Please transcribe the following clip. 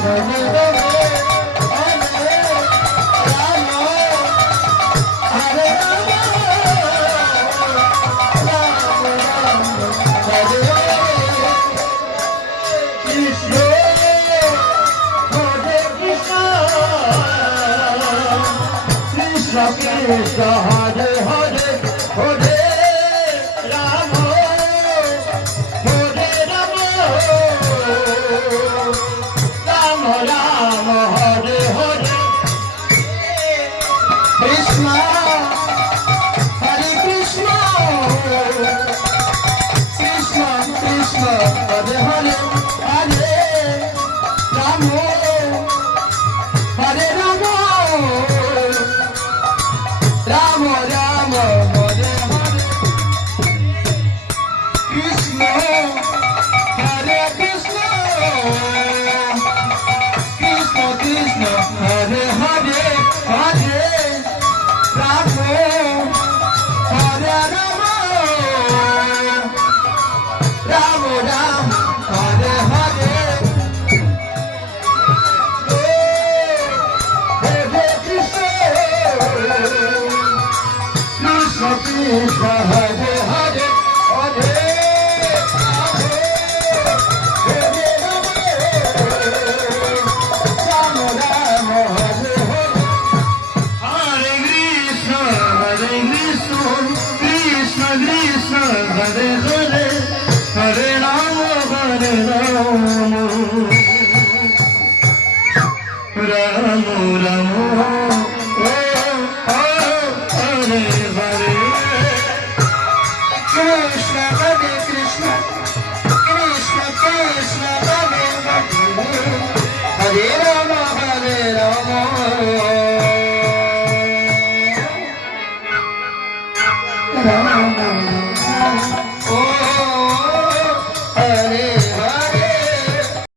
Hare Hare Hare Rama Hare Rama Rama Rama Hare Hare Krishna Hare Krishna Krishna Krishna Hare Hare Hare Rama Hare Rama Rama Rama Hare Hare Krishna Hare Krishna Krishna Krishna Hare Hare Hare Rama Hare Rama Rama Rama Hare Hare Krishna Hare Hare Hare Rama Rama Hare Hare Hare Krishna Krishna Krishna Hare Hare Hare Rama Rama Rama